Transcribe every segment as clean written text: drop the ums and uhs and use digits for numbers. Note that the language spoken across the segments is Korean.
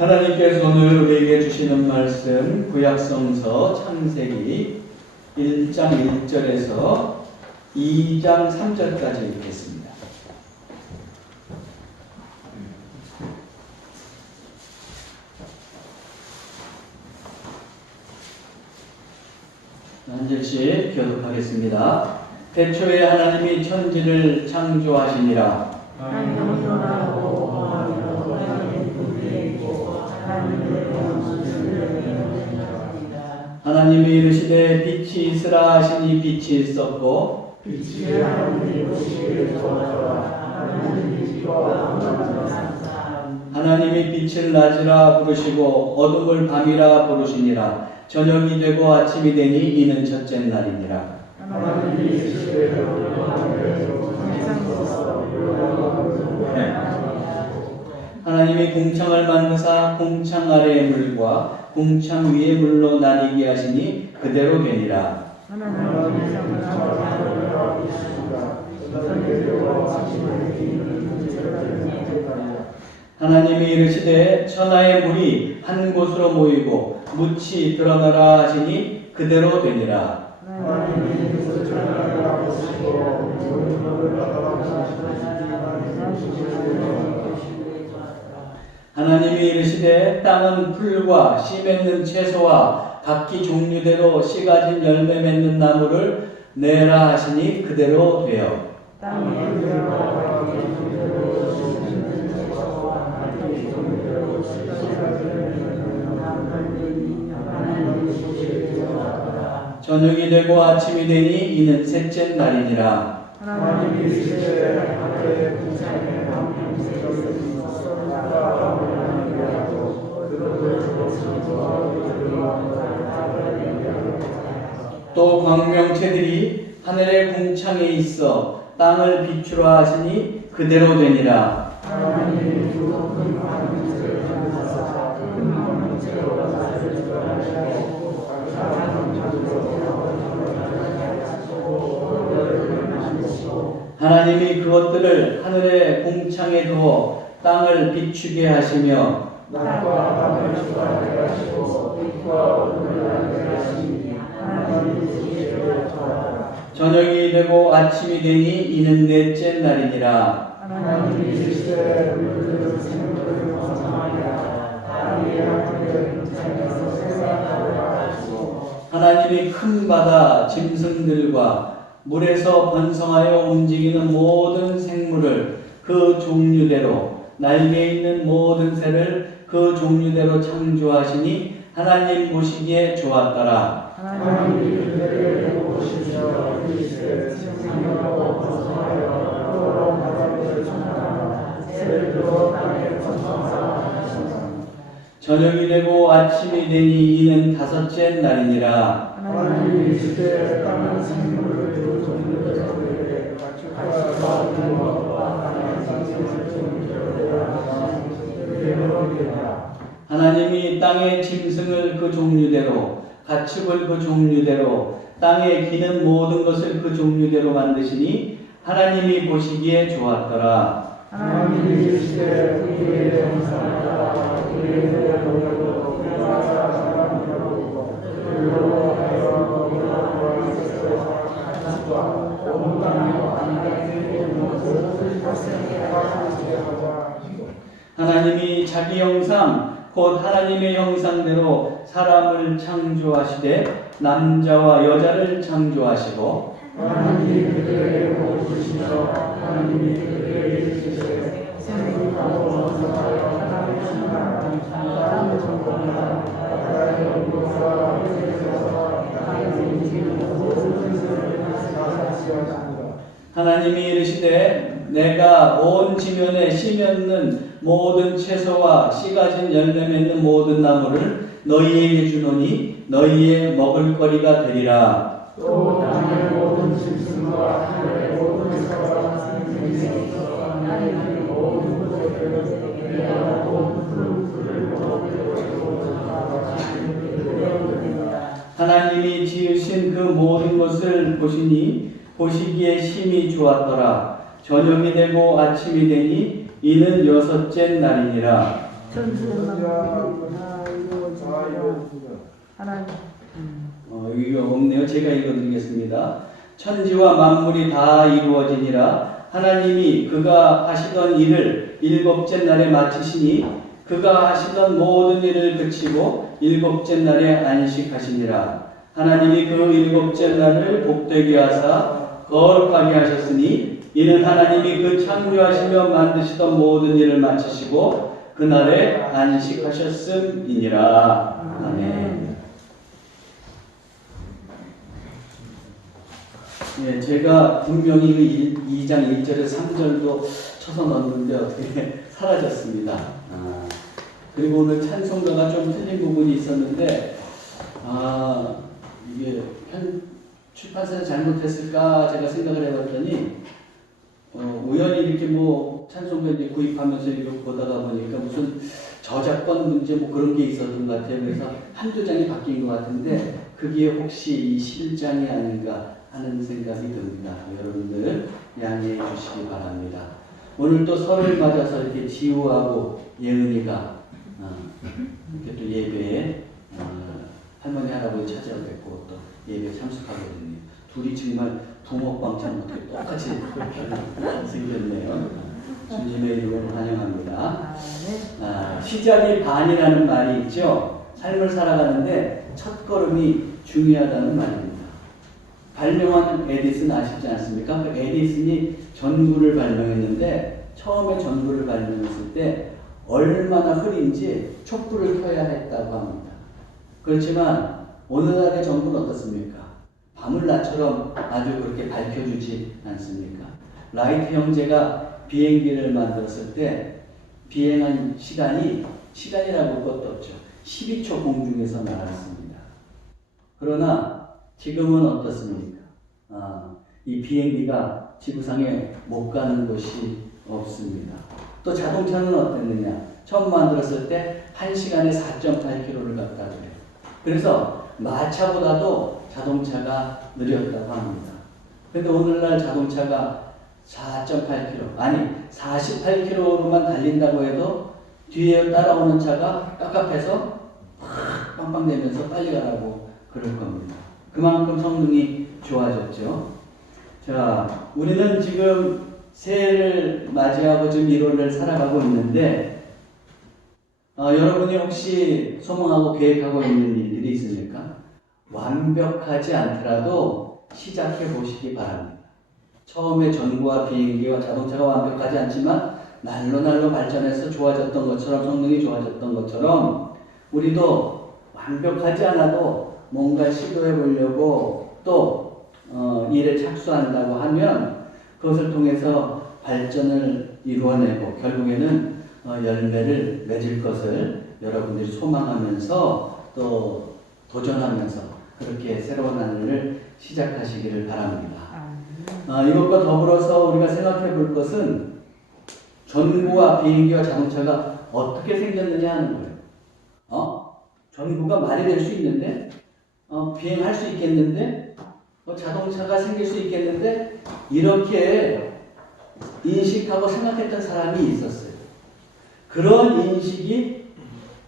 하나님께서 오늘 우리에게 주시는 말씀 구약성서 창세기 1장 1절에서 2장 3절까지 읽겠습니다. 한 절씩 교독하겠습니다. 태초에 하나님이 천지를 창조하시니라. 하나님이 이르시되 빛이 있으라 하시니 빛이 있었고 빛이 하나님의 모습을 보았더라. 하나님이 빛을 낮이라 부르시고 어둠을 밤이라 부르시니라. 저녁이 되고 아침이 되니 이는 첫째 날이니라. 하나님이 궁창을 만드사 궁창 아래의 물과 궁창 위의 물로 나뉘게 하시니 그대로 되니라. 하나님이 이르시되 천하의 물이 한 곳으로 모이고 묻이 드러나라 하시니 그대로 되니라. 하나님이 이르시되 땅은 풀과 씨 맺는 채소와 각기 종류대로 씨 가진 열매 맺는 나무를 내라 하시니 그대로 되어 저녁이 되고 아침이 되니 이는 셋째 날이니라. 또 광명체들이 하늘의 궁창에 있어 땅을 비추라 하시니 그대로 되니라. 하나님이 그것들을 하늘의 궁창에 두어 땅을 비추게 하시며 저녁이 되고 아침이 되니 이는 넷째 날이니라. 하나님이 큰 바다 짐승들과 물에서 번성하여 움직이는 모든 생물을 그 종류대로 날개 있는 모든 새를 그 종류대로 창조하시니 하나님 보시기에 좋았더라. 저녁이 되고 아침이 되니 이는 다섯째 날이니라. 하나님이 땅의 짐승을 그 종류대로 가축을 그 종류대로 땅에 기는 모든 것을 그 종류대로 만드시니 하나님이 보시기에 좋았더라. 하나님이 자기 형상 곧 하나님의 형상대로 사람을 창조하시되 남자와 여자를 창조하시고 하나님이 이르시되 내가 온 지면에 씨 맺는 모든 채소와 씨 가진 열매 맺는 모든 나무를 너희에게 주노니 너희의 먹을거리가 되리라. 또 땅의 모든 짐승과 하늘의 모든 새와 생명이 있어 하나님의 모든 것들을 내가 온 풀을 하나님이 지으신 그 모든 것을 보시니 보시기에 심히 좋았더라. 저녁이 되고 아침이 되니 이는 여섯째 날이니라. 천지의 만물이 다 이루어지니라. 하나님. 이거 없네요. 제가 읽어드리겠습니다. 천지와 만물이 다 이루어지니라. 하나님이 그가 하시던 일을 일곱째 날에 마치시니 그가 하시던 모든 일을 그치고 일곱째 날에 안식하시니라. 하나님이 그 일곱째 날을 복되게 하사 거룩하게 하셨으니 이는 하나님이 그 창조하시며 만드시던 모든 일을 마치시고 그날에 안식하셨음이니라. 아멘. 예, 제가 분명히 2장 1절에 3절도 쳐서 넣었는데 어떻게 사라졌습니다. 그리고 오늘 찬송가가 좀 틀린 부분이 있었는데 이게 출판사에서 잘못했을까 제가 생각을 해봤더니 우연히 이렇게 뭐 찬송가 이제 구입하면서 이렇게 보다가 보니까 무슨 저작권 문제 뭐 그런 게 있었던 것 같아요. 그래서 한두 장이 바뀐 것 같은데 그게 혹시 이 실장이 아닌가 하는 생각이 듭니다. 여러분들 양해해 주시기 바랍니다. 오늘 또 설을 맞아서 이렇게 지우하고 예은이가 이렇게 또 예배에 할머니 할아버지 찾아뵙고 또 예배에 참석하거든요. 둘이 정말 붕어빵처럼 어떻게 똑같이 생겼네요. 주님의 이름으로 환영합니다. 시작이 반이라는 말이 있죠. 삶을 살아가는데 첫 걸음이 중요하다는 말입니다. 발명한 에디슨 아시지 않습니까? 그 에디슨이 전구를 발명했는데 처음에 전구를 발명했을 때 얼마나 흐린지 촛불을 켜야 했다고 합니다. 그렇지만 오늘날의 전구는 어떻습니까? 밤을 낮처럼 아주 그렇게 밝혀주지 않습니까? 라이트 형제가 비행기를 만들었을 때 비행한 시간이라고 것도 없죠. 12초 공중에서 날았습니다. 그러나 지금은 어떻습니까? 이 비행기가 지구상에 못 가는 곳이 없습니다. 또 자동차는 어땠느냐? 처음 만들었을 때 1시간에 4.8km를 갔다 그래요. 그래서 마차보다도 자동차가 느렸다고 합니다. 그런데 오늘날 자동차가 4.8km, 아니 48km로만 달린다고 해도 뒤에 따라오는 차가 깝깝해서 빵빵대면서 빨리 가라고 그럴 겁니다. 그만큼 성능이 좋아졌죠. 자, 우리는 지금 새해를 맞이하고 지금 1월을 살아가고 있는데 여러분이 혹시 소망하고 계획하고 있는 일들이 있습니까? 완벽하지 않더라도 시작해 보시기 바랍니다. 처음에 전구와 비행기와 자동차가 완벽하지 않지만 날로 발전해서 좋아졌던 것처럼 성능이 좋아졌던 것처럼 우리도 완벽하지 않아도 뭔가 시도해 보려고 또 일에 착수한다고 하면 그것을 통해서 발전을 이루어내고 결국에는 열매를 맺을 것을 여러분들이 소망하면서 또 도전하면서 그렇게 새로운 한 해를 시작하시기를 바랍니다. 이것과 더불어서 우리가 생각해 볼 것은 전구와 비행기와 자동차가 어떻게 생겼느냐 하는 거예요. 전구가 말이 될 수 있는데 비행할 수 있겠는데 자동차가 생길 수 있겠는데 이렇게 인식하고 생각했던 사람이 있었어요. 그런 인식이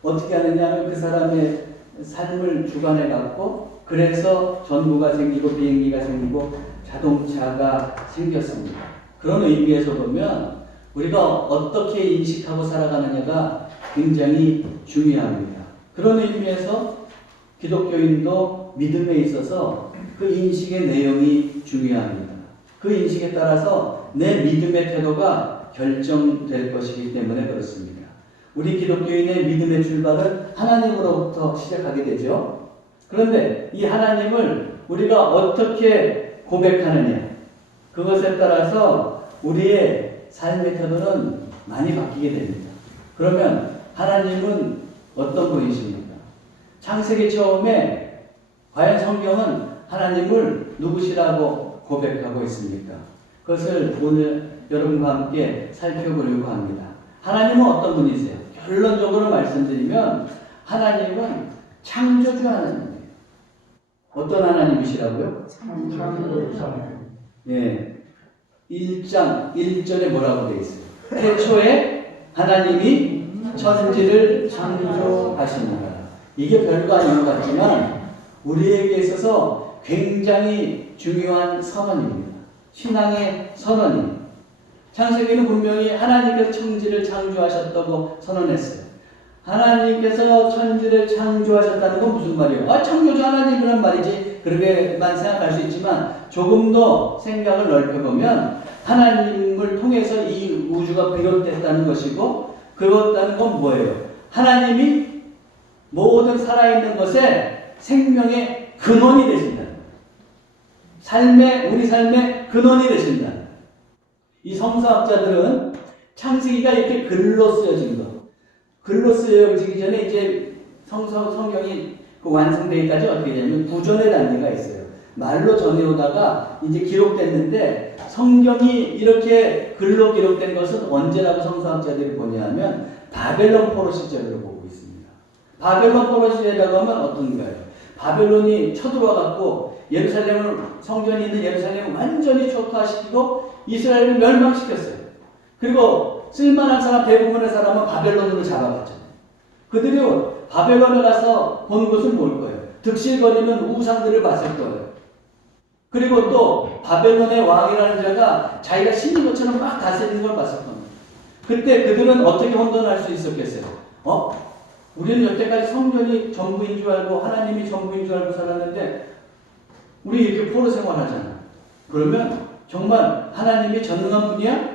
어떻게 하느냐 하면 그 사람의 삶을 주관해 갖고 그래서 전구가 생기고 비행기가 생기고 자동차가 생겼습니다. 그런 의미에서 보면 우리가 어떻게 인식하고 살아가느냐가 굉장히 중요합니다. 그런 의미에서 기독교인도 믿음에 있어서 그 인식의 내용이 중요합니다. 그 인식에 따라서 내 믿음의 태도가 결정될 것이기 때문에 그렇습니다. 우리 기독교인의 믿음의 출발은 하나님으로부터 시작하게 되죠. 그런데 이 하나님을 우리가 어떻게 고백하느냐, 그것에 따라서 우리의 삶의 태도는 많이 바뀌게 됩니다. 그러면 하나님은 어떤 분이십니까? 창세기 처음에 과연 성경은 하나님을 누구시라고 고백하고 있습니까? 그것을 오늘 여러분과 함께 살펴보려고 합니다. 하나님은 어떤 분이세요? 결론적으로 말씀드리면 하나님은 창조주 하나님이에요. 어떤 하나님이시라고요? 예. 1장 1절에 뭐라고 되어 있어요? 태초에 하나님이 천지를 창조하시니라. 이게 별거 아닌 것 같지만 우리에게 있어서 굉장히 중요한 선언입니다. 신앙의 선언입니다. 창세기는 분명히 하나님께서 천지를 창조하셨다고 선언했어요. 하나님께서 천지를 창조하셨다는 건 무슨 말이에요? 창조주 하나님이란 말이지. 그렇게만 생각할 수 있지만 조금 더 생각을 넓혀보면 하나님을 통해서 이 우주가 비롯됐다는 것이고, 그렇다는 건 뭐예요? 하나님이 모든 살아있는 것에 생명의 근원이 되신다. 우리 삶의 근원이 되신다. 이 성서학자들은 창세기가 이렇게 글로 쓰여진 것, 글로 쓰여지기 전에 이제 성경이 완성되기까지 어떻게 되냐면 구전의 단계가 있어요. 말로 전해오다가 이제 기록됐는데, 성경이 이렇게 글로 기록된 것은 언제라고 성서학자들이 보냐면 바벨론 포로 시절로 보고 있습니다. 바벨론 포로 시절이라고 하면 어떤가요? 바벨론이 쳐들어와갖고 예루살렘을, 성전이 있는 예루살렘을 완전히 초토화시키고 이스라엘을 멸망시켰어요. 그리고 쓸만한 사람, 대부분의 사람은 바벨론으로 잡아갔잖아요. 그들이 바벨론에 가서 본 것은 뭘 거예요? 득실거리는 우상들을 봤을 거예요. 그리고 또 바벨론의 왕이라는 자가 자기가 신인 것처럼 막 다스리는 걸 봤을 겁니다. 그때 그들은 어떻게 혼돈할 수 있었겠어요? 우리는 여태까지 성전이 전부인 줄 알고 하나님이 전부인 줄 알고 살았는데 우리 이렇게 포로 생활하잖아. 그러면 정말 하나님이 전능한 분이야?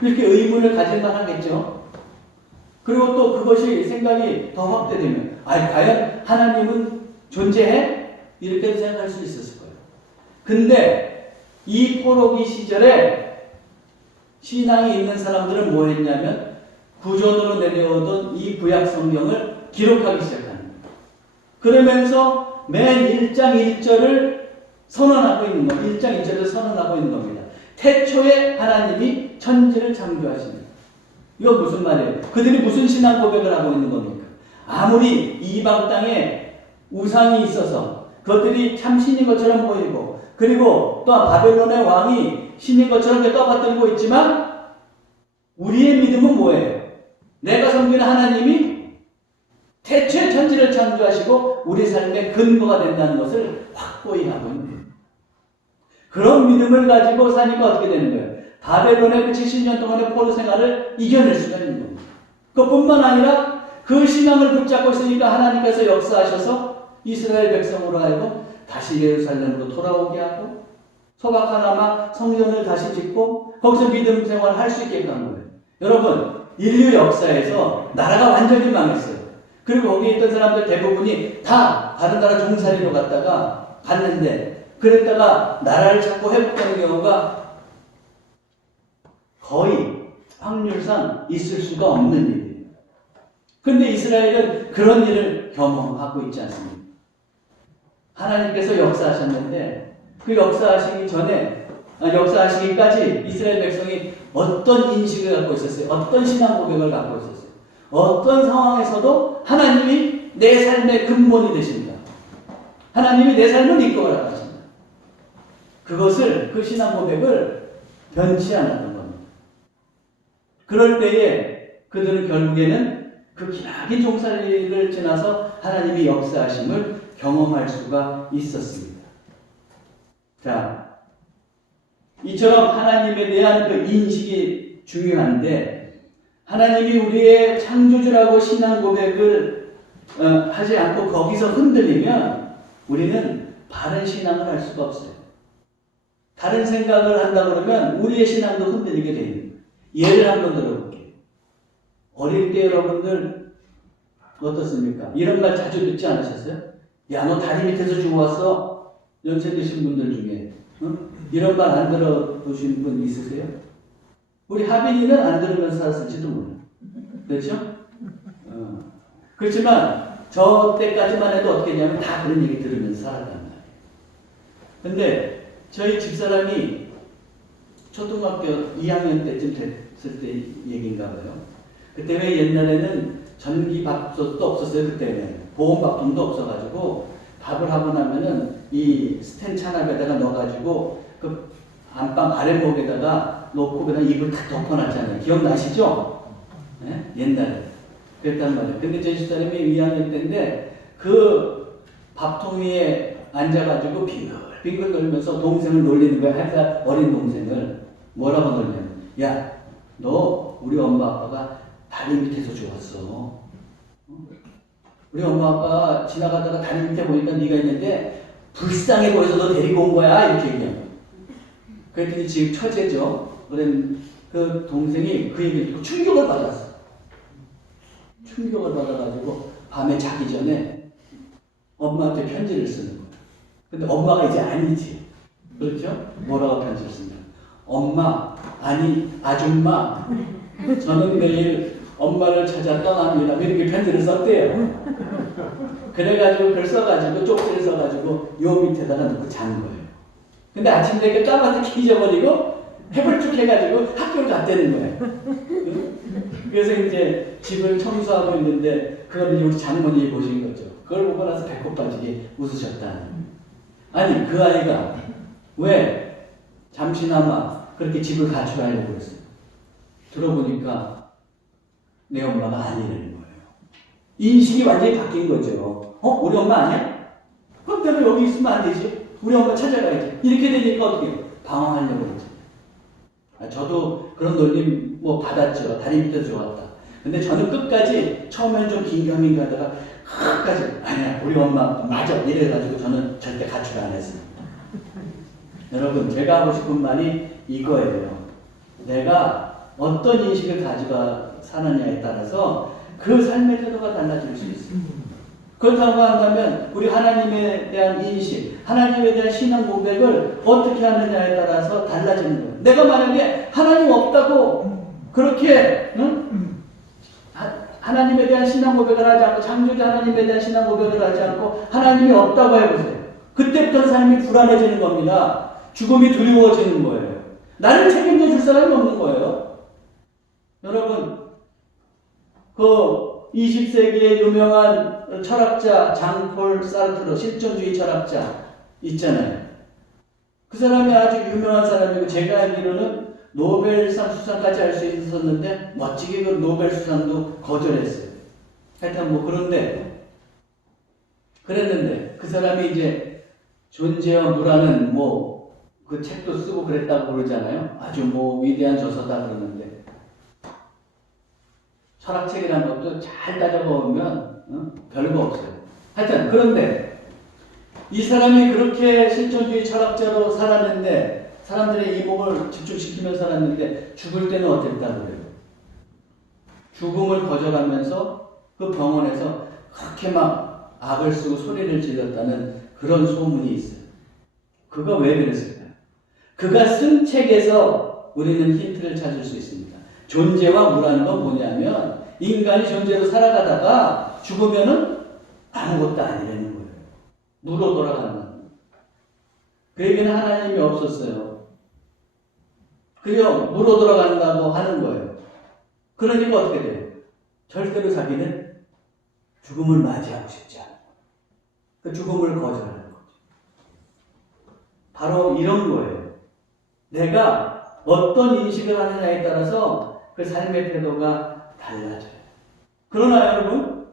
이렇게 의문을 가질만 하겠죠. 그리고 또 그것이 생각이 더 확대되면 과연 하나님은 존재해? 이렇게 생각할 수 있었을 거예요. 근데 이 포로기 시절에 신앙이 있는 사람들은 뭐 했냐면 구전으로 내려오던 이 구약 성경을 기록하기 시작하는 거예요. 그러면서 맨 1장 1절을 선언하고 있는 겁니다. 1장 1절을 선언하고 있는 겁니다. 태초에 하나님이 천지를 창조하십니다. 이건 무슨 말이에요? 그들이 무슨 신앙 고백을 하고 있는 겁니까? 아무리 이방 땅에 우상이 있어서 그것들이 참 신인 것처럼 보이고, 그리고 또 바벨론의 왕이 신인 것처럼 떠받들고 있지만 우리의 믿음은 뭐예요? 내가 섬기는 하나님이 태초에 천지를 창조하시고 우리 삶의 근거가 된다는 것을 확고히 하고 있는 거예요. 그런 믿음을 가지고 사니까 어떻게 되는 거예요? 바벨론의 그 70년 동안의 포로 생활을 이겨낼 수가 있는 겁니다. 그뿐만 아니라 그 신앙을 붙잡고 있으니까 하나님께서 역사하셔서 이스라엘 백성으로 하여금 다시 예루살렘으로 돌아오게 하고 소박하나마 성전을 다시 짓고 거기서 믿음 생활을 할 수 있게 한 거예요. 여러분, 인류 역사에서 나라가 완전히 망했어요. 그리고 거기에 있던 사람들 대부분이 다 다른 나라 종살이로 갔는데 그랬다가 나라를 찾고 회복되는 경우가 거의 확률상 있을 수가 없는 일이에요. 그런데 이스라엘은 그런 일을 경험하고 있지 않습니까? 하나님께서 역사하셨는데 그 역사하시기까지 이스라엘 백성이 어떤 인식을 갖고 있었어요? 어떤 신앙 고백을 갖고 있었어요? 어떤 상황에서도 하나님이 내 삶의 근본이 되신다. 하나님이 내 삶을 이끌어 가신다. 그 신앙 고백을 변치 않았던 겁니다. 그럴 때에 그들은 결국에는 그 기나긴 종살이를 지나서 하나님이 역사하심을 경험할 수가 있었습니다. 자, 이처럼 하나님에 대한 그 인식이 중요한데, 하나님이 우리의 창조주라고 신앙 고백을 하지 않고 거기서 흔들리면 우리는 바른 신앙을 할 수가 없어요. 다른 생각을 한다 그러면 우리의 신앙도 흔들리게 됩니다. 예를 한번 들어볼게요. 어릴 때 여러분들 어떻습니까? 이런 말 자주 듣지 않으셨어요? 야, 너 다리 밑에서 죽어왔어? 연세 드신 분들 중에 이런 말 안 들어보신 분 있으세요? 우리 하빈이는 안 들으면서 살았을지도 몰라요. 그렇죠? 그렇지만 저 때까지만 해도 어떻게 했냐면 다 그런 얘기 들으면서 살았단 말이에요. 근데 저희 집사람이 초등학교 2학년 때쯤 됐을 때 얘기인가 봐요. 그때 왜 옛날에는 전기밥솥도 없었어요. 그때는 보온밥통도 없어가지고 밥을 하고 나면은 이 스텐 찬압에다가 넣어가지고 그 안방 아랫목에다가 놓고 그냥 입을 탁 덮어놨잖아요. 기억나시죠? 네? 옛날에. 그랬단 말이에요. 근데 제 집사람이 2학년 때인데 그 밥통 위에 앉아가지고 빙글빙글 돌면서 동생을 놀리는 거야. 1살 어린 동생을. 뭐라고 놀냐면, 야, 너 우리 엄마 아빠가 다리 밑에서 좋았어. 우리 엄마 아빠 지나가다가 다리 밑에 보니까 네가 있는데 불쌍해 보여서 너 데리고 온 거야. 이렇게 얘기해요. 그랬더니 지금 처제죠. 그 동생이 그 얘기를 듣고 충격을 받았어. 충격을 받아가지고 밤에 자기 전에 엄마한테 편지를 쓰는 거야. 근데 엄마가 이제 아니지. 그렇죠? 뭐라고 편지를 쓴다. 엄마, 아니 아줌마, 저는 내일 엄마를 찾아 떠납니다. 이렇게 편지를 썼대요. 그래가지고 그걸 써가지고 쪽지를 써가지고 요 밑에다가 넣고 잔 거예요. 근데 아침 되니까 까맣게 잊어버리고 해벌쭉 해가지고 학교를 갔다는 거예요. 그래서 이제 집을 청소하고 있는데 그걸 우리 장모님이 보신 거죠. 그걸 보고 나서 배꼽 빠지게 웃으셨다는. 아니 그 아이가 왜 잠시나마 그렇게 집을 가출하려고 그랬어요. 들어보니까 내 엄마가 아니라는 거예요. 인식이 완전히 바뀐 거죠. 우리 엄마 아니야? 그럼 내가 여기 있으면 안 되지. 우리 엄마 찾아가야지. 이렇게 되니까 어떻게 해요? 방황하려고 그러죠. 저도 그런 놀림 받았죠. 다리 밑에서 좋았다. 근데 저는 끝까지 처음엔 좀 긴가민가 하다가 끝까지 아니야 우리 엄마 맞아 이래가지고 저는 절대 가출 안 했습니다. 여러분 제가 하고 싶은 말이 이거예요. 내가 어떤 인식을 가지고 사느냐에 따라서 그 삶의 태도가 달라질 수 있습니다. 그렇다고 한다면 우리 하나님에 대한 인식, 하나님에 대한 신앙 고백을 어떻게 하느냐에 따라서 달라지는 거예요. 내가 만약에 하나님 없다고 그렇게 하나님에 대한 신앙 고백을 하지 않고 창조주 하나님에 대한 신앙 고백을 하지 않고 하나님이 없다고 해보세요. 그때부터 삶이 불안해지는 겁니다. 죽음이 두려워지는 거예요. 나를 책임져 줄 사람이 없는 거예요. 여러분 그 20세기의 유명한 철학자 장폴 사르트르 실존주의 철학자 있잖아요. 그 사람이 아주 유명한 사람이고 제가 알기로는 노벨상 수상까지 할 수 있었는데 멋지게 그 노벨 수상도 거절했어요. 하여튼 그런데 그랬는데 그 사람이 이제 존재와 무라는 그 책도 쓰고 그랬다고 그러잖아요. 아주 위대한 저서다 그러는데 철학책이라는 것도 잘 따져보면 별거 없어요. 하여튼 그런데 이 사람이 그렇게 실존주의 철학자로 살았는데 사람들의 이목을 집중시키며 살았는데 죽을 때는 어땠다고 그래요? 죽음을 거절하면서 그 병원에서 그렇게 막 악을 쓰고 소리를 질렀다는 그런 소문이 있어요. 그가 왜 그랬을까요? 그가 쓴 책에서 우리는 힌트를 찾을 수 있습니다. 존재와 무라는 건 뭐냐면 인간이 존재로 살아가다가 죽으면은 아무것도 아니라는 거예요. 무로 돌아간다는 거예요. 그에게는 하나님이 없었어요. 그저 무로 돌아간다고 하는 거예요. 그러니까 어떻게 돼요? 절대로 자기는 죽음을 맞이하고 싶지 않아요. 그 죽음을 거절하는 거죠. 바로 이런 거예요. 내가 어떤 인식을 하느냐에 따라서 그 삶의 태도가 달라져요. 그러나 여러분,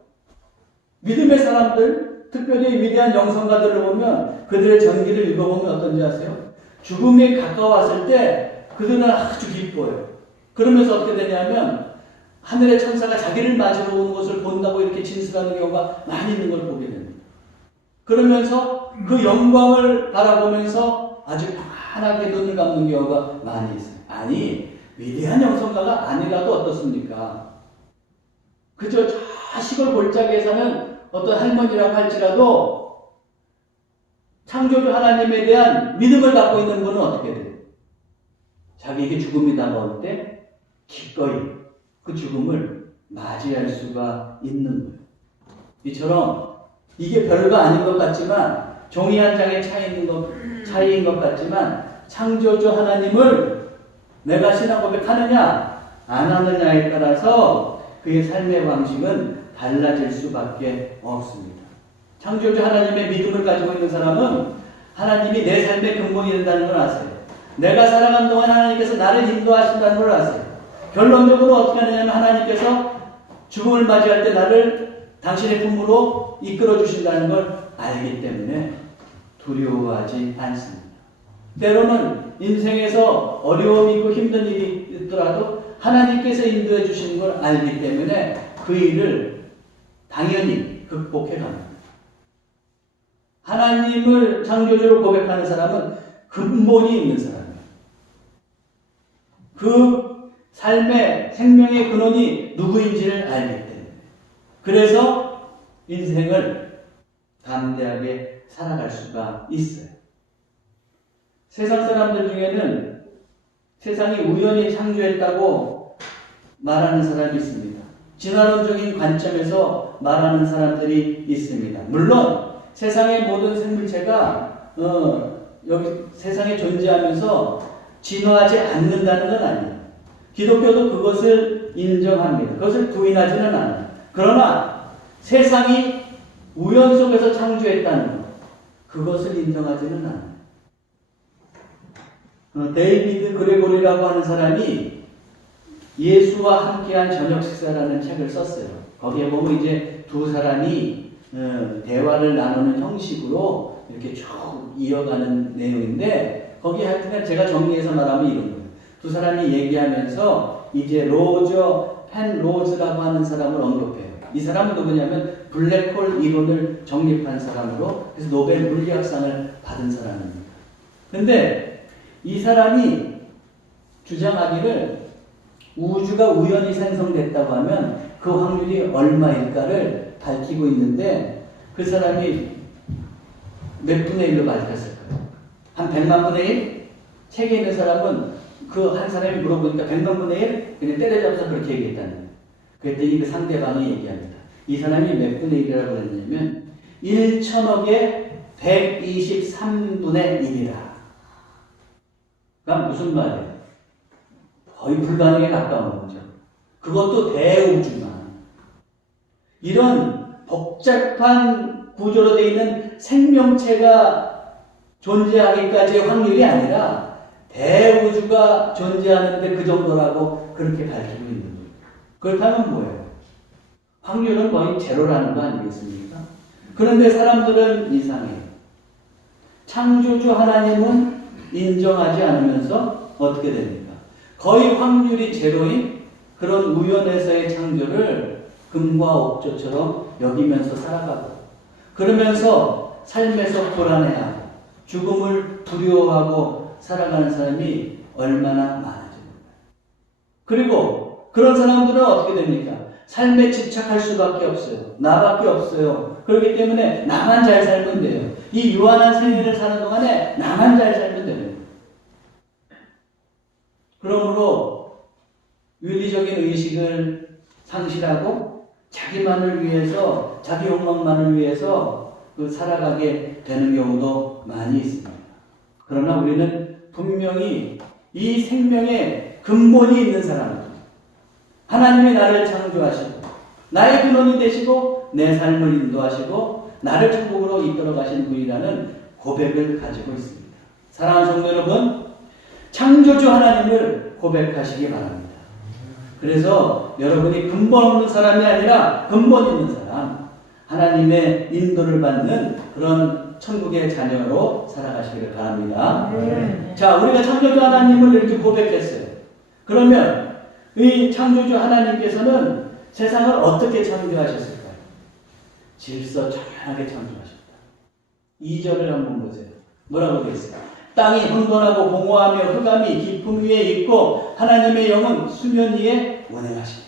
믿음의 사람들, 특별히 위대한 영성가들을 보면 그들의 전기를 읽어보면 어떤지 아세요? 죽음이 가까웠을 때 그들은 아주 기뻐요. 그러면서 어떻게 되냐면 하늘의 천사가 자기를 맞으러 오는 것을 본다고 이렇게 진술하는 경우가 많이 있는 걸 보게 됩니다. 그러면서 그 영광을 바라보면서 아주 편하게 눈을 감는 경우가 많이 있어요. 아니, 위대한 영성가가 아니라도 어떻습니까? 그저 저 시골 골짜기에 사는 어떤 할머니라고 할지라도 창조주 하나님에 대한 믿음을 갖고 있는 분은 어떻게 돼요? 자기에게 죽음이 다가올 때 기꺼이 그 죽음을 맞이할 수가 있는 거예요. 이처럼 이게 별거 아닌 것 같지만 종이 한 장의 차이인 것 같지만 창조주 하나님을 내가 신앙 고백하느냐 안 하느냐에 따라서 그의 삶의 방식은 달라질 수밖에 없습니다. 창조주 하나님의 믿음을 가지고 있는 사람은 하나님이 내 삶의 근본이 된다는 걸 아세요. 내가 살아가는 동안 하나님께서 나를 인도하신다는 걸 아세요. 결론적으로 어떻게 하느냐면 하나님께서 죽음을 맞이할 때 나를 당신의 품으로 이끌어 주신다는 걸 알기 때문에 두려워하지 않습니다. 때로는 인생에서 어려움이 있고 힘든 일이 있더라도 하나님께서 인도해 주시는 걸 알기 때문에 그 일을 당연히 극복해 갑니다. 하나님을 창조주로 고백하는 사람은 근본이 있는 사람이에요. 그 삶의 생명의 근원이 누구인지를 알기 때문에. 그래서 인생을 담대하게 살아갈 수가 있어요. 세상 사람들 중에는 세상이 우연히 창조했다고 말하는 사람이 있습니다. 진화론적인 관점에서 말하는 사람들이 있습니다. 물론 세상의 모든 생물체가 여기 세상에 존재하면서 진화하지 않는다는 건 아니에요. 기독교도 그것을 인정합니다. 그것을 부인하지는 않아요. 그러나 세상이 우연 속에서 창조했다는 것, 그것을 인정하지는 않아요. 데이비드 그레고리라고 하는 사람이 예수와 함께한 저녁 식사라는 책을 썼어요. 거기에 보면 이제 두 사람이 대화를 나누는 형식으로 이렇게 쭉 이어가는 내용인데 거기에 하여튼 제가 정리해서 말하면 이런 거예요. 두 사람이 얘기하면서 이제 로저 펜로즈라고 하는 사람을 언급해요. 이 사람은 누구냐면 블랙홀 이론을 정립한 사람으로 그래서 노벨 물리학상을 받은 사람입니다. 근데 이 사람이 주장하기를 우주가 우연히 생성됐다고 하면 그 확률이 얼마일까를 밝히고 있는데 그 사람이 몇 분의 1로 밝혔을까요? 한 100만 분의 1? 책에 있는 사람은 그 한 사람이 물어보니까 100만 분의 1? 그냥 때려잡아서 그렇게 얘기했다는 거예요. 그랬더니 그 상대방이 얘기합니다. 이 사람이 몇 분의 1이라고 그랬냐면 1천억의 123분의 1이라. 그럼 무슨 말이에요? 거의 불가능에 가까운 거죠. 그것도 대우주만. 이런 복잡한 구조로 되어 있는 생명체가 존재하기까지의 확률이 아니라 대우주가 존재하는데 그 정도라고 그렇게 밝히고 있는 거예요. 그렇다면 뭐예요? 확률은 거의 제로라는 거 아니겠습니까? 그런데 사람들은 이상해요. 창조주 하나님은 인정하지 않으면서 어떻게 됩니까? 거의 확률이 제로인 그런 우연에서의 창조를 금과 옥조처럼 여기면서 살아가고 그러면서 삶에서 불안해하고 죽음을 두려워하고 살아가는 사람이 얼마나 많아집니까? 그리고 그런 사람들은 어떻게 됩니까? 삶에 집착할 수밖에 없어요. 나밖에 없어요. 그렇기 때문에 나만 잘 살면 돼요. 이 유한한 생애를 사는 동안에 나만 잘 살면 돼요. 그러므로 윤리적인 의식을 상실하고 자기만을 위해서 자기 욕망만을 위해서 살아가게 되는 경우도 많이 있습니다. 그러나 우리는 분명히 이 생명의 근본이 있는 사람입니다. 하나님이 나를 창조하시고 나의 근원이 되시고 내 삶을 인도하시고 나를 천국으로 이끌어 가시는 분이라는 고백을 가지고 있습니다. 사랑하는 성도 여러분, 창조주 하나님을 고백하시기 바랍니다. 그래서 여러분이 근본 없는 사람이 아니라 근본 있는 사람, 하나님의 인도를 받는 그런 천국의 자녀로 살아가시기를 바랍니다. 자, 우리가 창조주 하나님을 이렇게 고백했어요. 그러면 이 창조주 하나님께서는 세상을 어떻게 창조하셨을까요? 질서정연하게 창조하셨다. 2절을 한번 보세요. 뭐라고 되어 있어요? 땅이 혼돈하고 공허하며 흑암이 깊음 위에 있고 하나님의 영은 수면 위에 운행하십니다.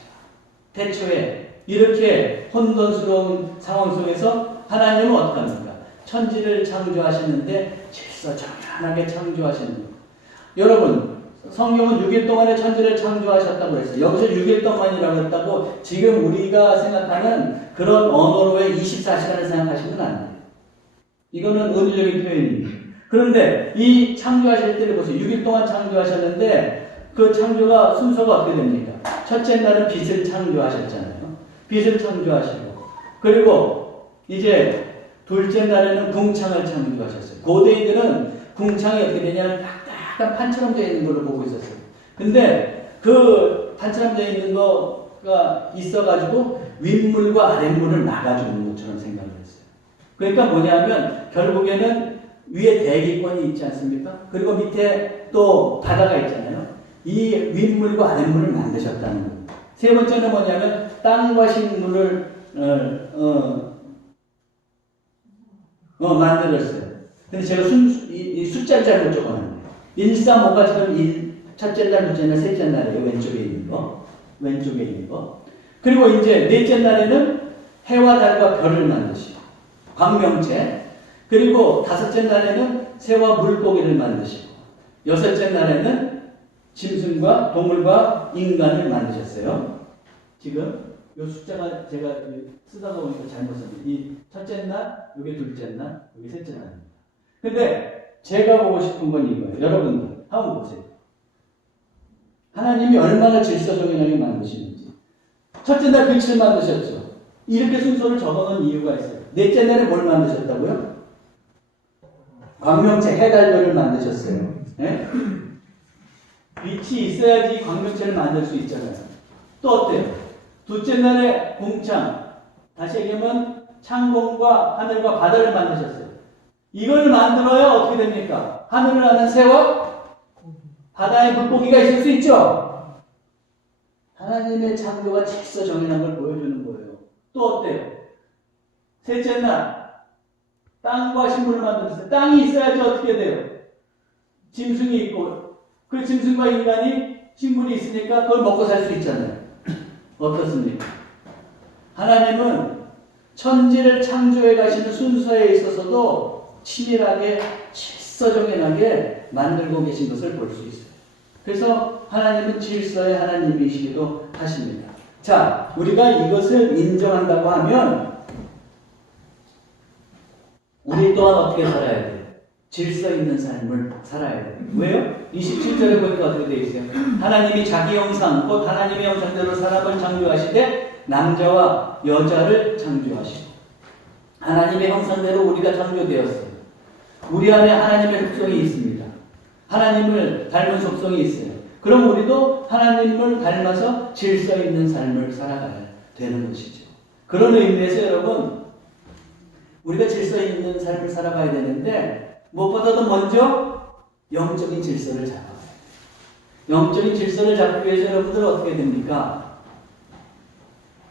태초에 이렇게 혼돈스러운 상황 속에서 하나님은 어떻게 합니까? 천지를 창조하시는데 질서정연하게 창조하시는 거예요. 여러분, 성경은 6일 동안에 천지를 창조하셨다고 했어요. 여기서 6일 동안이라고 했다고 지금 우리가 생각하는 그런 언어로의 24시간을 생각하시면 안 돼요. 이거는 은유적인 표현입니다. 그런데 이 창조하실 때를 보세요. 6일 동안 창조하셨는데 그 창조가 순서가 어떻게 됩니까? 첫째 날은 빛을 창조하셨잖아요. 빛을 창조하시고 그리고 이제 둘째 날에는 궁창을 창조하셨어요. 고대인들은 궁창이 어떻게 되냐면 딱딱한 판처럼 되어 있는 걸로 보고 있었어요. 근데 그 판처럼 되어 있는 거 셔츠가 있어가지고 윗물과 아랫물을 막아주는 것처럼 생각을 했어요. 그러니까 뭐냐면 결국에는 위에 대기권이 있지 않습니까? 그리고 밑에 또 바다가 있잖아요. 이 윗물과 아랫물을 만드셨다는 거예요. 세 번째는 뭐냐면 땅과 식물을 만들었어요. 근데 제가 이 숫자를 잘못 적어놨네요. 135가 지금 첫째 날, 둘째 날, 셋째 날이에요. 왼쪽에 있는 거. 왼쪽에 있는 거. 그리고 이제 넷째 날에는 해와 달과 별을 만드시고 광명체. 그리고 다섯째 날에는 새와 물고기를 만드시고 여섯째 날에는 짐승과 동물과 인간을 만드셨어요. 지금 이 숫자가 제가 쓰다가 보니까 잘못 썼는데 이 첫째 날, 이게 둘째 날, 이게 셋째 날입니다. 근데 제가 보고 싶은 건 이거예요. 여러분들 한번 보세요. 하나님이 얼마나 질서정연하게 만드시는지. 첫째 날 빛을 만드셨죠. 이렇게 순서를 적어놓은 이유가 있어요. 넷째 날에 뭘 만드셨다고요? 광명체 해달별을 만드셨어요. 네? 빛이 있어야지 광명체를 만들 수 있잖아요. 또 어때요? 둘째 날에 공창, 다시 얘기하면 창공과 하늘과 바다를 만드셨어요. 이걸 만들어야 어떻게 됩니까? 하늘을 나는 새와 바다에 물고기가 있을 수 있죠. 하나님의 창조가 질서정연한 걸 보여주는 거예요. 또 어때요? 셋째 날 땅과 식물을 만들었어요. 땅이 있어야지 어떻게 돼요? 짐승이 있고 그 짐승과 인간이 식물이 있으니까 그걸 먹고 살 수 있잖아요. 어떻습니까? 하나님은 천지를 창조해 가시는 순서에 있어서도 치밀하게 질서정연하게 만들고 계신 것을 볼 수 있어요. 그래서 하나님은 질서의 하나님이시기도 하십니다. 자, 우리가 이것을 인정한다고 하면 우리 또한 어떻게 살아야 돼요? 질서 있는 삶을 살아야 돼요. 왜요? 27절에 보니까 어떻게 되어 있어요? 하나님이 자기 형상, 곧 하나님의 형상대로 사람을 창조하시되 남자와 여자를 창조하시고 하나님의 형상대로 우리가 창조되었어요. 우리 안에 하나님의 속성이 있습니다. 하나님을 닮은 속성이 있어요. 그럼 우리도 하나님을 닮아서 질서 있는 삶을 살아가야 되는 것이죠. 그런 의미에서 여러분, 우리가 질서 있는 삶을 살아가야 되는데 무엇보다도 먼저 영적인 질서를 잡아야 돼요. 영적인 질서를 잡기 위해서 여러분들은 어떻게 됩니까?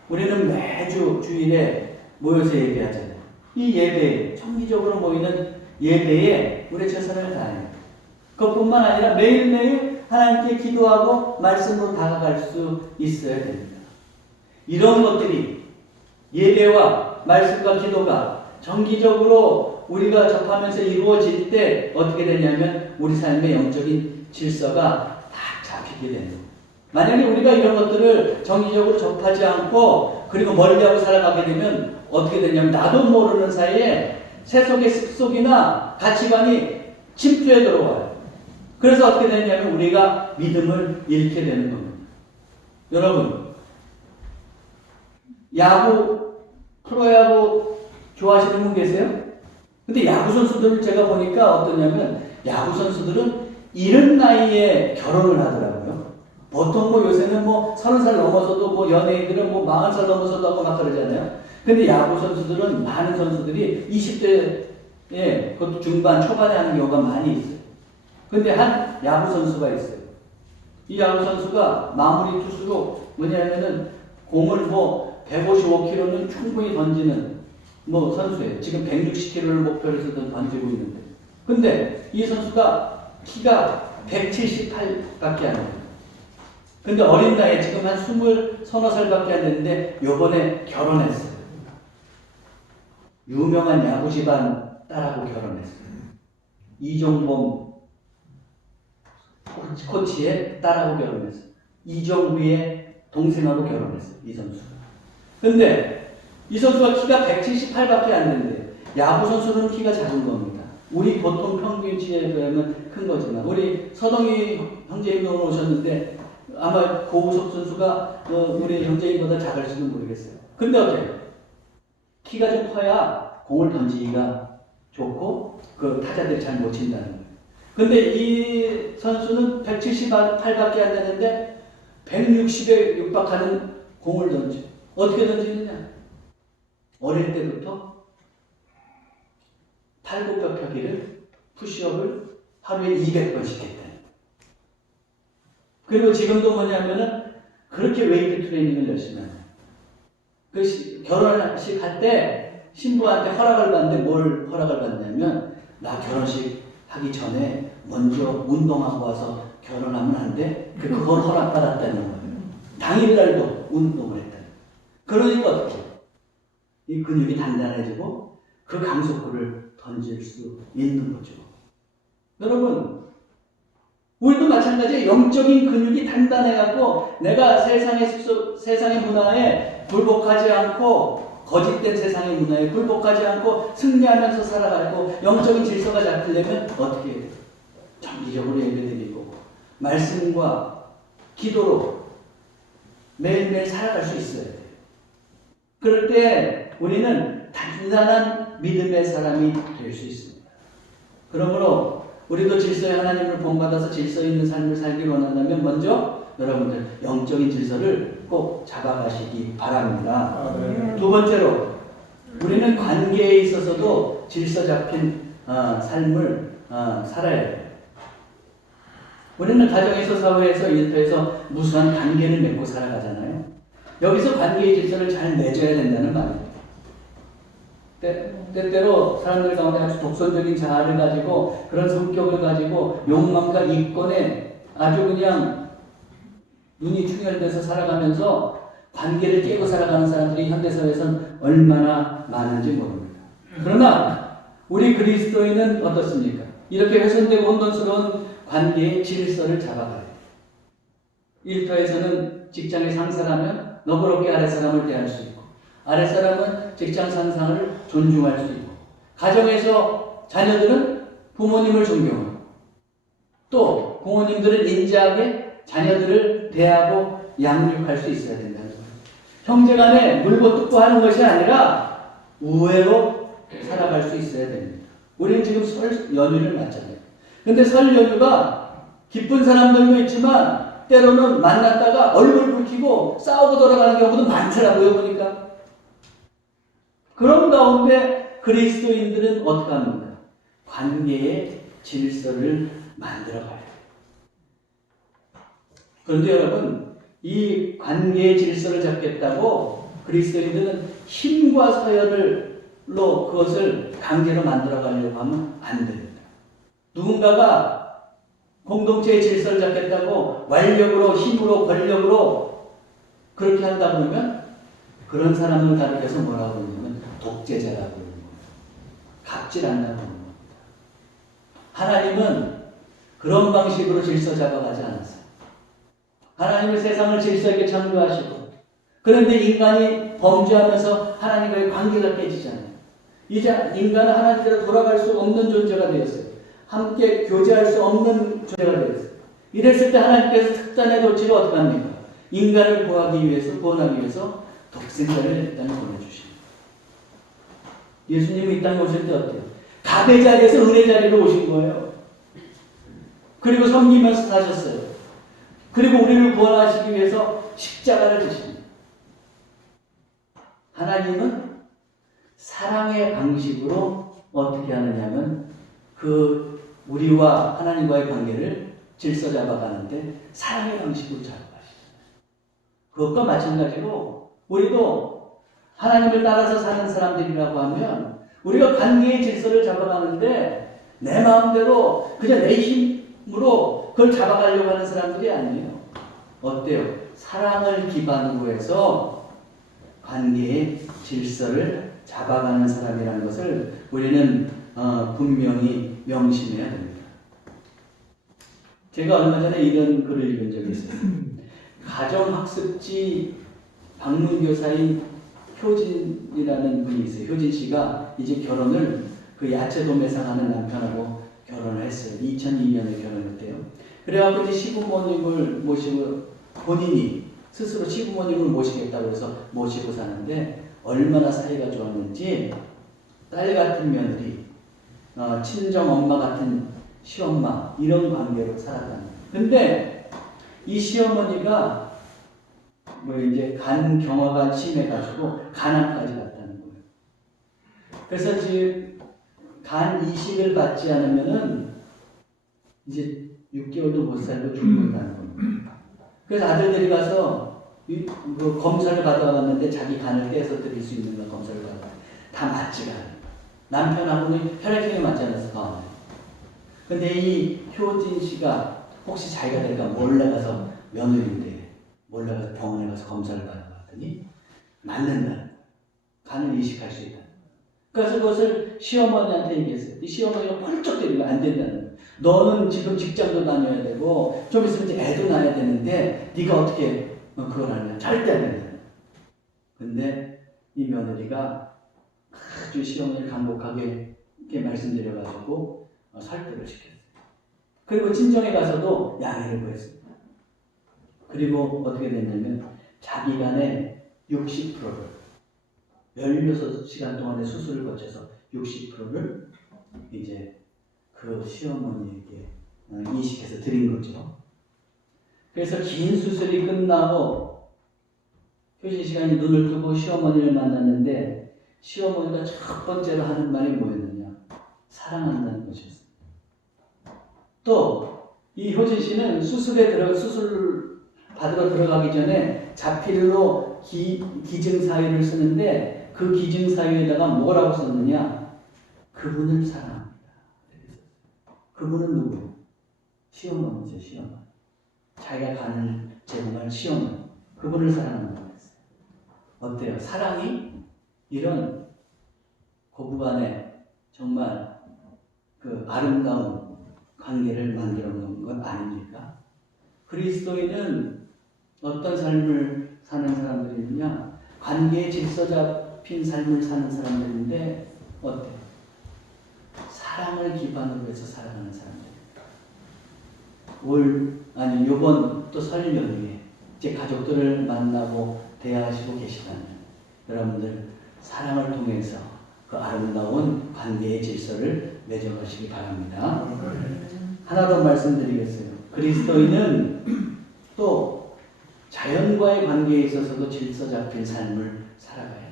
우리는 매주 주일에 모여서 예배하잖아요. 이 예배에, 정기적으로 모이는 예배에 우리의 최선을 다해요. 그것뿐만 아니라 매일매일 하나님께 기도하고 말씀으로 다가갈 수 있어야 됩니다. 이런 것들이 예배와 말씀과 기도가 정기적으로 우리가 접하면서 이루어질 때 어떻게 되냐면 우리 삶의 영적인 질서가 딱 잡히게 되는 거예요. 만약에 우리가 이런 것들을 정기적으로 접하지 않고 그리고 멀리하고 살아가게 되면 어떻게 되냐면 나도 모르는 사이에 세속의 습속이나 가치관이 침투해 들어와요. 그래서 어떻게 되냐면 우리가 믿음을 잃게 되는 겁니다. 여러분, 야구, 프로야구 좋아하시는 분 계세요? 근데 야구 선수들을 제가 보니까 어떠냐면 야구 선수들은 이른 나이에 결혼을 하더라고요. 보통 뭐 요새는 뭐 30살 넘어서도 뭐 연예인들은 뭐 40살 넘어서도 하고 막 그러잖아요. 근데 야구 선수들은 많은 선수들이 20대에 그것도 중반 초반에 하는 경우가 많이 있어요. 근데 한 야구 선수가 있어요. 이 야구 선수가 마무리 투수로 뭐냐면은 공을 뭐 155km는 충분히 던지는 뭐 선수예요. 지금 160km를 목표로 해서 던지고 있는데. 근데 이 선수가 키가 178밖에 안 돼요. 근데 어린 나이에 지금 한 20 서너 살밖에 안 됐는데 요번에 결혼했어요. 유명한 야구 집안 딸하고 결혼했어요. 이종범 코치의 딸하고 결혼했어요. 이정부의 동생하고 결혼했어요. 이 선수. 근데 이 선수가 키가 178밖에 안 되는데 야구 선수는 키가 작은 겁니다. 우리 보통 평균치에 비하면 큰 거지만 우리 서동희 형제님 오늘 오셨는데 아마 고우석 선수가 우리 형제님보다 작을지도 모르겠어요. 근데 어때요? 키가 좀 커야 공을 던지기가 좋고 그 타자들이 잘 못 친다는 거예요. 근데 이 선수는 178밖에 안 되는데 160에 육박하는 공을 던져. 어떻게 던지느냐? 어릴 때부터 팔굽혀펴기를, 푸시업을 하루에 200번씩 했다. 그리고 지금도 뭐냐면은 그렇게 웨이트 트레이닝을 열심히 하는. 그 결혼식 할 때 신부한테 허락을 받는데 뭘 허락을 받냐면 나 결혼식 하기 전에 먼저 운동하고 와서 결혼하면 안 돼? 그걸 허락받았다는 거예요. 당일날도 운동을 했다. 그러니까 어떻게? 이 근육이 단단해지고 그 강속구를 던질 수 있는 거죠. 여러분, 우리도 마찬가지예요. 영적인 근육이 단단해갖고 내가 세상의 문화에 굴복하지 않고 거짓된 세상의 문화에 굴복하지 않고 승리하면서 살아가고 영적인 질서가 잡히려면 어떻게 해요? 정기적으로 예배드리고 말씀과 기도로 매일매일 살아갈 수 있어야 돼요. 그럴 때 우리는 단단한 믿음의 사람이 될 수 있습니다. 그러므로 우리도 질서의 하나님을 본받아서 질서 있는 삶을 살기 원한다면 먼저 여러분들 영적인 질서를 꼭 잡아가시기 바랍니다. 두 번째로 우리는 관계에 있어서도 질서 잡힌 삶을 살아야 돼요. 우리는 가정에서, 사회에서, 일터에서 무수한 관계를 맺고 살아가잖아요. 여기서 관계의 질서를 잘 맺어야 된다는 말입니다. 때때로 사람들 가운데 아주 독선적인 자아를 가지고 그런 성격을 가지고 욕망과 이권에 아주 그냥 눈이 충혈돼서 살아가면서 관계를 깨고 살아가는 사람들이 현대사회에서는 얼마나 많은지 모릅니다. 그러나 우리 그리스도인은 어떻습니까? 이렇게 훼손되고 혼돈스러운 관계의 질서를 잡아가야 돼요. 일터에서는 직장의 상사라면 너그럽게 아랫사람을 대할 수 있고 아랫사람은 직장 상사를 존중할 수 있고 가정에서 자녀들은 부모님을 존경하고 또 부모님들은 인자하게 자녀들을 대하고 양육할 수 있어야 된다는 거예요. 형제간에 물고 뜯고 하는 것이 아니라 우애로 살아갈 수 있어야 됩니다. 우리는 지금 설 연휴를 맞잖아요. 근데 설 연휴가 기쁜 사람들도 있지만 때로는 만났다가 얼굴 붉히고 싸우고 돌아가는 경우도 많더라고요, 보니까. 그런 가운데 그리스도인들은 어떻게 합니까? 관계의 질서를 만들어가요. 그런데 여러분, 이 관계의 질서를 잡겠다고 그리스도인들은 힘과 서열로 그것을 강제로 만들어가려고 하면 안 됩니다. 누군가가 공동체의 질서를 잡겠다고 완력으로, 힘으로, 권력으로 그렇게 한다 그러면 그런 사람을 가리켜서 뭐라고 그러냐면 독재자라고 그러는 거예요. 갑질한다고 그러는 겁니다. 하나님은 그런 방식으로 질서 잡아가지 않았어요. 하나님은 세상을 질서 있게 창조하시고 그런데 인간이 범죄하면서 하나님과의 관계가 깨지잖아요. 이제 인간은 하나님께로 돌아갈 수 없는 존재가 되었어요. 함께 교제할 수 없는 존재가 되었어요. 이랬을 때 하나님께서 특단의 도치를 어떻게 합니까? 인간을 구원하기 위해서 독생자를 이 땅에 보내주십니다. 예수님이 이 땅에 오실 때 어때요? 갑의 자리에서 은혜 자리로 오신 거예요. 그리고 섬기면서 사셨어요. 그리고 우리를 구원하시기 위해서 십자가를 지십니다. 하나님은 사랑의 방식으로 어떻게 하느냐면 우리와 하나님과의 관계를 질서 잡아가는데 사랑의 방식으로 잡아가시잖아요. 그것과 마찬가지로 우리도 하나님을 따라서 사는 사람들이라고 하면 우리가 관계의 질서를 잡아가는데 내 마음대로 그냥 내 힘으로 그걸 잡아가려고 하는 사람들이 아니에요. 어때요? 사랑을 기반으로 해서 관계의 질서를 잡아가는 사람이라는 것을 우리는 분명히 명심해야 됩니다. 제가 얼마 전에 이런 글을 읽은 적이 있어요. 가정학습지 방문교사인 효진이라는 분이 있어요. 효진 씨가 이제 결혼을 그 야채도매상하는 남편하고 결혼을 했어요. 2002년에 결혼했대요. 그래갖고 이제 시부모님을 모시고 본인이 스스로 시부모님을 모시겠다고 해서 모시고 사는데 얼마나 사이가 좋았는지 딸 같은 며느리, 친정 엄마 같은 시엄마 이런 관계로 살았다는 거예요. 근데 이 시어머니가 뭐 이제 간 경화가 심해가지고 간암까지 갔다는 거예요. 그래서 지금 간 이식을 받지 않으면은 이제 6개월도 못 살고 죽는다는 겁니다. 그래서 아들들이 가서 그 검사를 받아왔는데 자기 간을 떼서 드릴 수 있는 거 검사를 받아 다 맞지가 않아요. 남편하고는 혈액형이 맞지 않아서 더 안 해요. 근데 이 효진 씨가 혹시 자기가 될까 몰라가서 며느리인데 몰라가서 병원에 가서 검사를 받아봤더니 맞는다. 간을 이식할 수 있다. 그래서 그것을 시어머니한테 얘기했어요. 이 시어머니가 펄쩍 때리고 안 된다는 거예요. 너는 지금 직장도 다녀야 되고 좀 있으면 이제 애도 낳아야 되는데 네가 어떻게 그걸 하냐. 절대 안 된다. 근데 이 며느리가 아주 시어머니를 간곡하게 이렇게 말씀드려가지고 설득을 시켰어요. 그리고 친정에 가서도 양해를 구했습니다. 그리고 어떻게 됐냐면 자기 간의 60%를 16시간 동안의 수술을 거쳐서 60%를 이제 그 시어머니에게 이식해서 드린 거죠. 그래서 긴 수술이 끝나고 효진 씨가 눈을 뜨고 시어머니를 만났는데 시어머니가 첫 번째로 하는 말이 뭐였느냐? 사랑한다는 것이었습니다. 또 이 효진 씨는 수술 받으러 들어가기 전에 자필로 기증사유를 쓰는데 그 기증사유에다가 뭐라고 썼느냐? 그분을 사랑합니다. 그분은 누구예요? 시어머니죠, 시어머니. 자기가 간을 제공할 시어머니. 그분을 사랑한다고 했어요. 어때요? 사랑이 이런 고부간에 정말 그 아름다운 관계를 만들어 놓은 것 아닙니까? 그리스도인은 어떤 삶을 사는 사람들이냐? 관계의 질서 잡힌 삶을 사는 사람들인데 어때요? 사랑을 기반으로 해서 살아가는 사람들입니다. 요번 또 설 연휴에 이제 가족들을 만나고 대화하시고 계시다면 여러분들 사랑을 통해서 그 아름다운 관계의 질서를 맺어가시기 바랍니다. 하나 더 말씀드리겠어요. 그리스도인은 또 자연과의 관계에 있어서도 질서 잡힌 삶을 살아가야 돼요.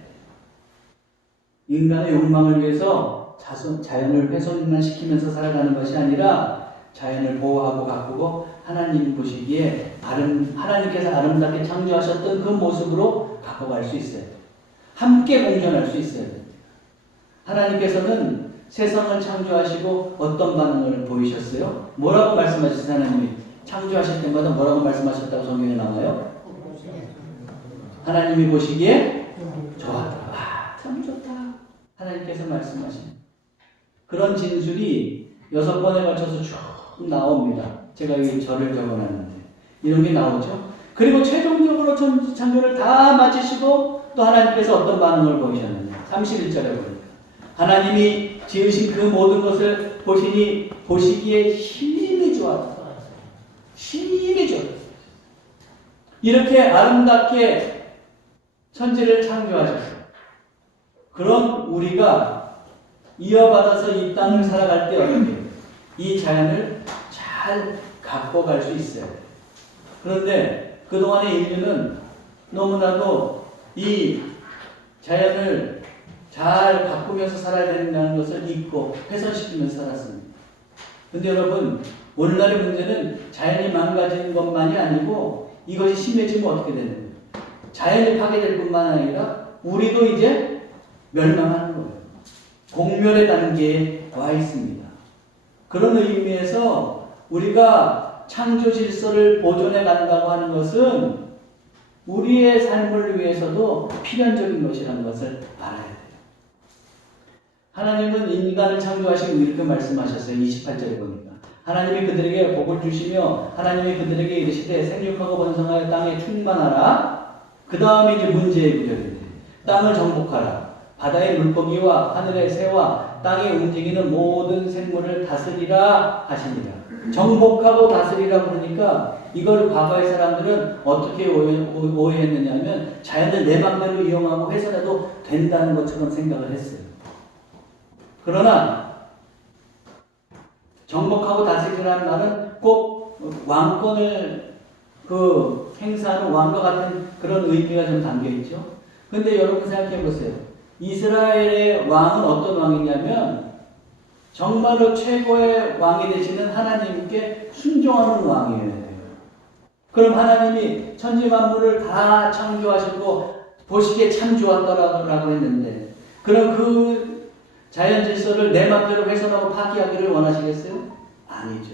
인간의 욕망을 위해서 자연을 훼손만 시키면서 살아가는 것이 아니라 자연을 보호하고 가꾸고 하나님 보시기에 하나님께서 아름답게 창조하셨던 그 모습으로 가꿔갈 수 있어요. 함께 공존할 수 있어요. 하나님께서는 세상을 창조하시고 어떤 반응을 보이셨어요? 뭐라고 말씀하셨어요? 하나님이 창조하실 때마다 뭐라고 말씀하셨다고 성경에 나와요? 하나님이 보시기에 좋았다. 참 좋다. 하나님께서 말씀하신 그런 진술이 6번에 걸쳐서 쭉 나옵니다. 제가 여기 절을 적어놨는데 이런 게 나오죠. 그리고 최종적으로 창조를 다 마치시고 또 하나님께서 어떤 반응을 보이셨느냐. 31절에 보니까 하나님이 지으신 그 모든 것을 보시기에 힘이 좋았다. 힘이 좋았다. 이렇게 아름답게 천지를 창조하셨어요. 그럼 우리가 이어받아서 이 땅을 살아갈 때 어떻게 이 자연을 잘 가꿔갈 수 있어요. 그런데 그동안의 인류는 너무나도 이 자연을 잘 가꾸면서 살아야 된다는 것을 잊고 훼손시키면서 살았습니다. 근데 여러분, 오늘날의 문제는 자연이 망가지는 것만이 아니고 이것이 심해지면 어떻게 되는 거예요? 자연이 파괴될 뿐만 아니라 우리도 이제 멸망하는 거예요. 공멸의 단계에 와 있습니다. 그런 의미에서 우리가 창조 질서를 보존해 간다고 하는 것은 우리의 삶을 위해서도 필연적인 것이라는 것을 알아야 돼요. 하나님은 인간을 창조하시고 이렇게 말씀하셨어요. 28절에 보니까 하나님이 그들에게 복을 주시며 하나님이 그들에게 이르시되 생육하고 번성하여 땅에 충만하라. 그 다음에 이제 문제의 구절인데 땅을 정복하라. 바다의 물고기와 하늘의 새와 땅에 움직이는 모든 생물을 다스리라 하시니라. 정복하고 다스리라 그러니까 이걸 과거의 사람들은 어떻게 오해했느냐면 자연을 내 맘대로 이용하고 훼손해도 된다는 것처럼 생각을 했어요. 그러나 정복하고 다스리라는 말은 꼭 왕권을 그 행사하는 왕과 같은 그런 의미가 좀 담겨 있죠. 근데 여러분 생각해 보세요. 이스라엘의 왕은 어떤 왕이냐면 정말로 최고의 왕이 되시는 하나님께 순종하는 왕이에요. 그럼 하나님이 천지 만물을 다 창조하시고 보시기에 참 좋았더라고 했는데, 그럼 그 자연 질서를 내 맘대로 훼손하고 파기하기를 원하시겠어요? 아니죠.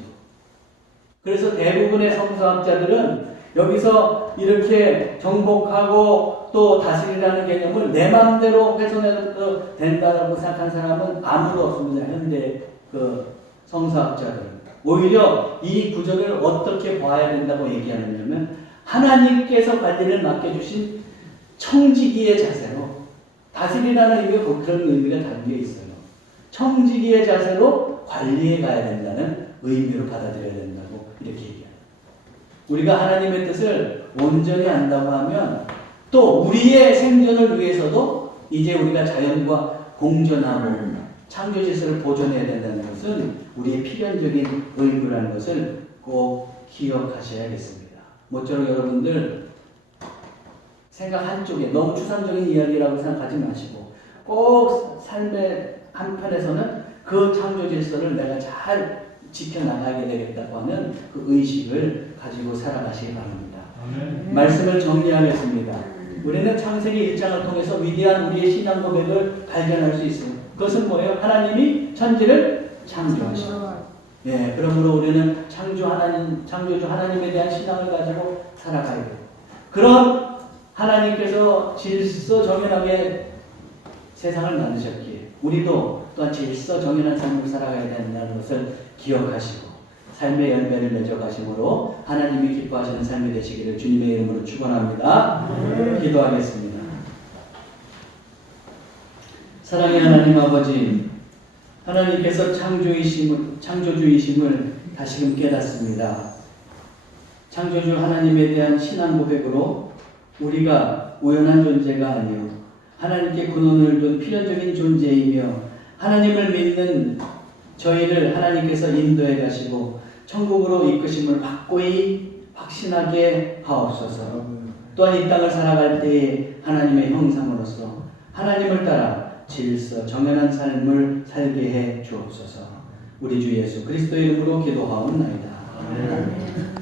그래서 대부분의 성서학자들은 여기서 이렇게 정복하고 또 다스리라는 개념을 내 맘대로 훼손해도 된다고 생각한 사람은 아무도 없습니다. 현대 그 성서학자들은. 오히려 이 구절을 어떻게 봐야 된다고 얘기하느냐면 하나님께서 관리를 맡겨주신 청지기의 자세로, 다스리라는 의미가 그런 의미가 담겨 있어요. 청지기의 자세로 관리해 가야 된다는 의미로 받아들여야 된다고 이렇게 얘기합니다. 우리가 하나님의 뜻을 온전히 안다고 하면 또 우리의 생존을 위해서도 이제 우리가 자연과 공존하고 창조 질서를 보존해야 된다는 것은 우리의 필연적인 의무라는 것을 꼭 기억하셔야겠습니다. 모쪼록 여러분들 생각 한쪽에 너무 추상적인 이야기라고 생각하지 마시고 꼭 삶의 한편에서는 그 창조 질서를 내가 잘 지켜나가게 되겠다고 하는 그 의식을 가지고 살아가시기 바랍니다. 말씀을 정리하겠습니다. 우리는 창세기 1장을 통해서 위대한 우리의 신앙 고백을 발견할 수 있어요. 그것은 뭐예요? 하나님이 천지를 창조하시고, 예, 그러므로 우리는 창조주 하나님에 대한 신앙을 가지고 살아가야 돼요. 그런 하나님께서 질서 정연하게 세상을 만드셨기에 우리도 또한 질서 정연한 삶을 살아가야 된다는 것을 기억하시고 삶의 열매를 맺어가심으로 하나님이 기뻐하시는 삶이 되시기를 주님의 이름으로 축원합니다. 기도하겠습니다. 사랑의 하나님 아버지, 하나님께서 창조주이심을 다시금 깨닫습니다. 창조주 하나님에 대한 신앙 고백으로 우리가 우연한 존재가 아니요 하나님께 근원을 둔 필연적인 존재이며 하나님을 믿는 저희를 하나님께서 인도해 가시고 천국으로 이끄심을 확고히 확신하게 하옵소서. 또한 이 땅을 살아갈 때에 하나님의 형상으로서 하나님을 따라 질서 정연한 삶을 살게 해 주옵소서. 우리 주 예수 그리스도의 이름으로 기도하옵나이다. 아멘.